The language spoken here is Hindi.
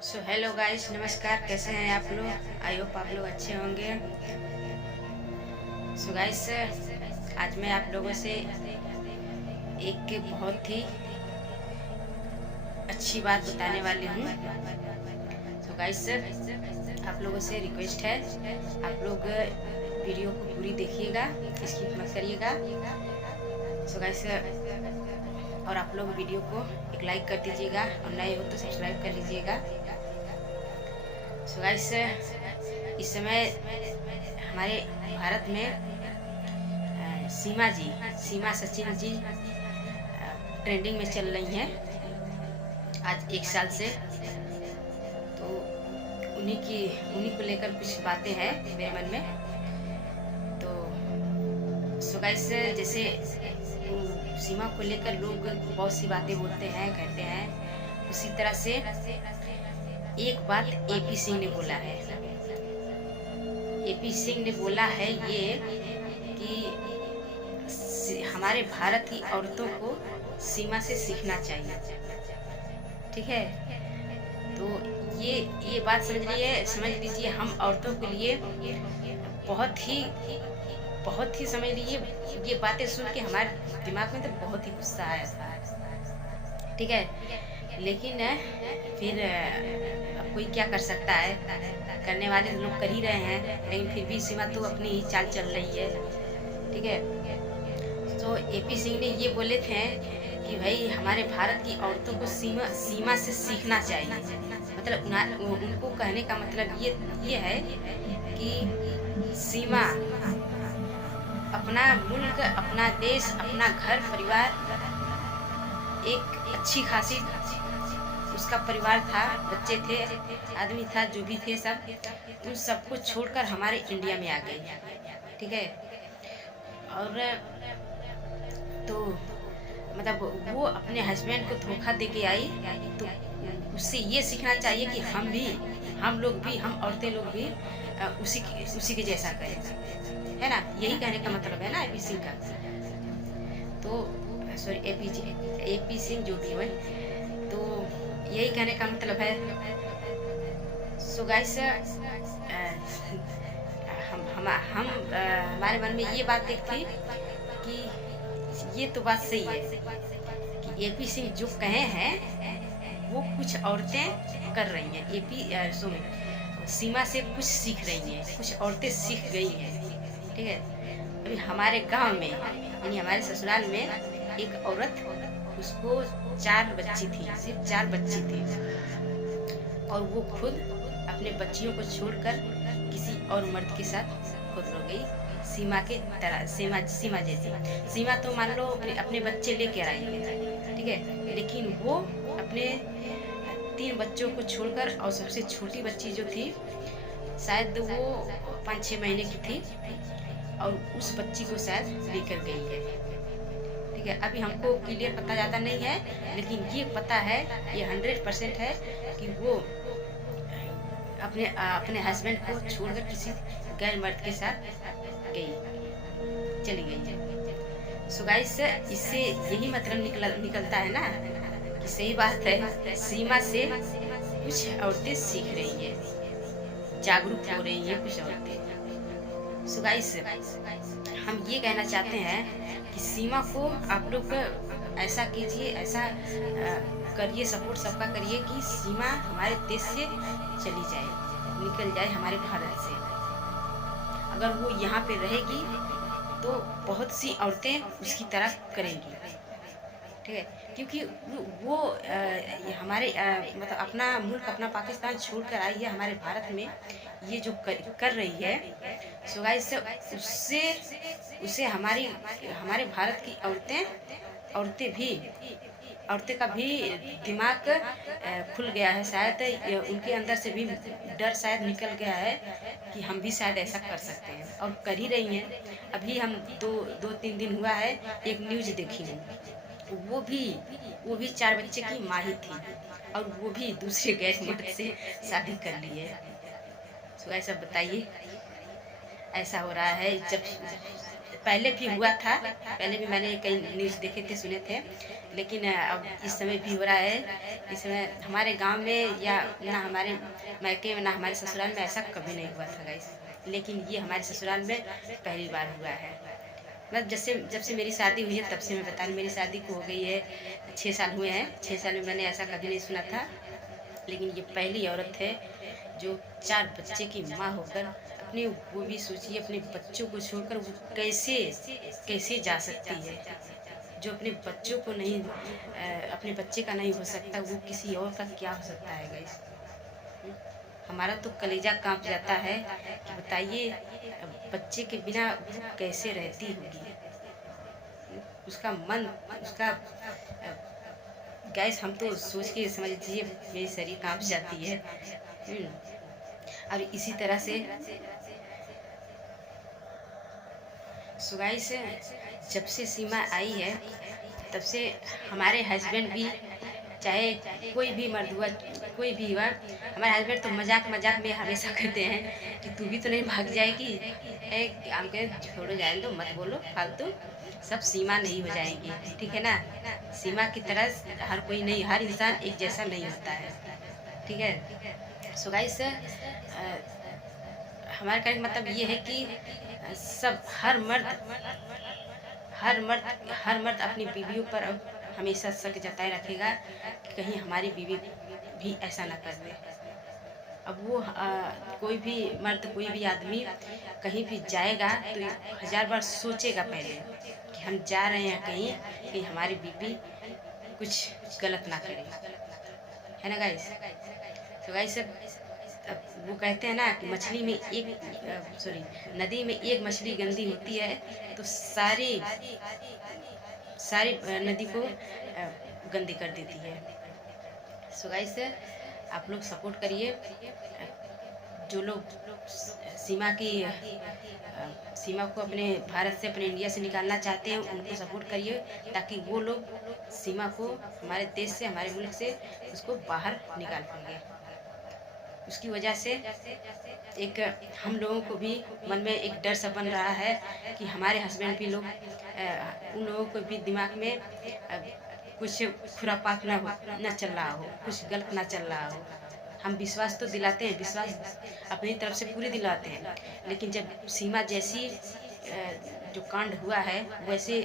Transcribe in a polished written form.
सो हेलो गाइस, नमस्कार। कैसे हैं आप लोग? आई होप आप लोग अच्छे होंगे। सो गाइस, आज मैं आप लोगों से एक बहुत ही अच्छी बात बताने वाली हूँ। सो गाइस, आप लोगों से रिक्वेस्ट है, आप लोग वीडियो को पूरी देखिएगा, स्किप मत करिएगा। सो गाइस, और आप लोग वीडियो को एक लाइक कर दीजिएगा और नए हो तो सब्सक्राइब कर लीजिएगा। सो गाइस, इस समय हमारे भारत में सीमा सचिन जी ट्रेंडिंग में चल रही हैं आज एक साल से। तो उन्हीं को लेकर कुछ बातें हैं मेरे मन में। तो सो गाइस, जैसे सीमा को लेकर लोग बहुत सी बातें बोलते हैं, कहते हैं, उसी तरह से एक बात एपी सिंह ने बोला है। एपी सिंह ने बोला है ये कि हमारे भारत की औरतों को सीमा से सीखना चाहिए। ठीक है, तो ये बात समझ लीजिए। हम औरतों के लिए बहुत ही समझ लीजिए, ये बातें सुन के हमारे दिमाग में तो बहुत ही गुस्सा आया। ठीक है, लेकिन फिर अब कोई क्या कर सकता है। करने वाले लोग कर ही रहे हैं, लेकिन फिर भी सीमा तो अपनी ही चाल चल रही है। ठीक है, तो एपी सिंह ने ये बोले थे कि भाई हमारे भारत की औरतों को सीमा से सीखना चाहिए। मतलब उनको कहने का मतलब ये है कि सीमा अपना मुल्क, अपना देश, अपना घर परिवार, एक अच्छी खासी उसका परिवार था, बच्चे थे, आदमी था, जो भी थे सब, उन सबको छोड़कर हमारे इंडिया में आ गई। ठीक है, और तो मतलब वो अपने हस्बैंड को धोखा दे के आई। तो उससे ये सीखना चाहिए कि हम लोग भी, हम औरतें लोग भी उसी के जैसा करें, है ना। यही कहने का मतलब है ना एपी सिंह का। तो सॉरी, एपी सिंह जो भी है, तो यही कहने का मतलब है। सो गाइस, हमारे मन में ये बात एक थी कि ये तो बात सही है कि एपी सिंह जो कहे हैं वो कुछ औरतें कर रही हैं। सीमा से कुछ सीख रही हैं, कुछ औरतें सीख गई हैं। ठीक है, अभी हमारे गांव में, यानी हमारे ससुराल में, एक औरत, उसको 4 बच्ची थी, सिर्फ 4 बच्ची थी, और वो खुद अपने बच्चियों को छोड़कर किसी और मर्द के साथ खुद हो गई। सीमा के तरह, सीमा जैसी। सीमा तो मान लो अपने बच्चे लेकर आई है, ठीक है, लेकिन वो अपने 3 बच्चों को छोड़कर, और सबसे छोटी बच्ची जो थी शायद वो 5-6 महीने की थी, और उस बच्ची को शायद लेकर गई है। ठीक है, अभी हमको क्लियर पता ज़्यादा नहीं है, लेकिन ये पता है, ये 100% है कि वो अपने हस्बैंड को छोड़कर किसी गैर मर्द के साथ चली गई है। सो गाइस, इससे यही मतलब निकलता है ना कि सही बात है, सीमा से कुछ औरतें सीख रही है, जागरूक हो रही है कुछ औरतें। सो गाइस, हम ये कहना चाहते हैं कि सीमा को आप लोग ऐसा कीजिए, ऐसा करिए, सपोर्ट सबका करिए कि सीमा हमारे देश से चली जाए, निकल जाए हमारे भारत से। अगर वो यहाँ पे रहेगी तो बहुत सी औरतें उसकी तरह करेंगी। ठीक है, क्योंकि वो हमारे मतलब अपना मुल्क, अपना पाकिस्तान छोड़कर आई है हमारे भारत में, ये जो कर रही है। सो गाइस, उससे उसे हमारे भारत की औरतें का भी दिमाग खुल गया है शायद, उनके अंदर से भी डर शायद निकल गया है कि हम भी शायद ऐसा कर सकते हैं, और कर ही रही हैं। अभी हम 2-3 दिन हुआ है, एक न्यूज़ देखी हूँ, वो भी 4 बच्चे की माँ ही थी, और वो भी दूसरे गैर मर्द से शादी कर ली है। सो ऐसा बताइए, ऐसा हो रहा है। जब पहले भी हुआ था, पहले भी मैंने कई न्यूज़ देखे थे, सुने थे, लेकिन अब इस समय भी हो रहा है। इस समय हमारे गांव में या ना हमारे मायके में ना हमारे ससुराल में ऐसा कभी नहीं हुआ था गाइस, लेकिन ये हमारे ससुराल में पहली बार हुआ है। मतलब जब से मेरी शादी हुई है तब से मैं बता रही, मेरी शादी को हो गई है 6 साल हुए हैं। 6 साल में मैंने ऐसा कभी नहीं सुना था, लेकिन ये पहली औरत है जो 4 बच्चे की माँ होकर अपने, वो भी सोचिए अपने बच्चों को छोड़कर वो कैसे कैसे जा सकती है। जो अपने बच्चों को नहीं अपने बच्चे का नहीं हो सकता, वो किसी और का क्या हो सकता है गाइस। हमारा तो कलेजा कांप जाता है कि बताइए बच्चे के बिना वो कैसे रहती होगी, उसका मन, उसका गैस, हम तो सोच के समझ लीजिए मेरी शरीर कांप जाती है। और इसी तरह से सुगाई से जब से सीमा आई है तब से हमारे हस्बैंड भी, चाहे कोई भी मर्द हुआ, कोई भी हुआ, हमारे हस्बैंड तो मजाक मजाक में हमेशा कहते हैं कि तू भी तो नहीं भाग जाएगी। हम कहे छोड़ो, जाए दो, मत बोलो फालतू, सब सीमा नहीं हो जाएंगी, ठीक है ना। सीमा की तरह हर कोई नहीं, हर इंसान एक जैसा नहीं होता है, ठीक है। सो गाइस, हमारे कहने का मतलब ये है कि सब हर मर्द अपनी बीवियों पर अब हमेशा शक जताए रखेगा कि कहीं हमारी बीवी भी ऐसा ना कर दे। अब वो कोई भी मर्द, कोई भी आदमी कहीं भी जाएगा तो 1000 बार सोचेगा पहले कि हम जा रहे हैं कहीं, कि हमारी बीवी कुछ गलत ना करे, है ना गाइस। तो गाइस, अब वो कहते हैं ना कि मछली में एक सॉरी नदी में एक मछली गंदी होती है तो सारी सारी नदी को गंदी कर देती है। सो गाइस, आप लोग सपोर्ट करिए, जो लोग सीमा को अपने भारत से, अपने इंडिया से निकालना चाहते हैं उनको सपोर्ट करिए, ताकि वो लोग सीमा को हमारे देश से, हमारे मुल्क से उसको बाहर निकाल पाएंगे। उसकी वजह से एक हम लोगों को भी मन में एक डर सा बन रहा है कि हमारे हस्बैंड भी लोग, उन लोगों को भी दिमाग में कुछ खुरापात न चल रहा हो, कुछ गलत ना चल रहा हो। हम विश्वास तो दिलाते हैं, विश्वास अपनी तरफ से पूरे दिलाते हैं, लेकिन जब सीमा जैसी जो कांड हुआ है वैसे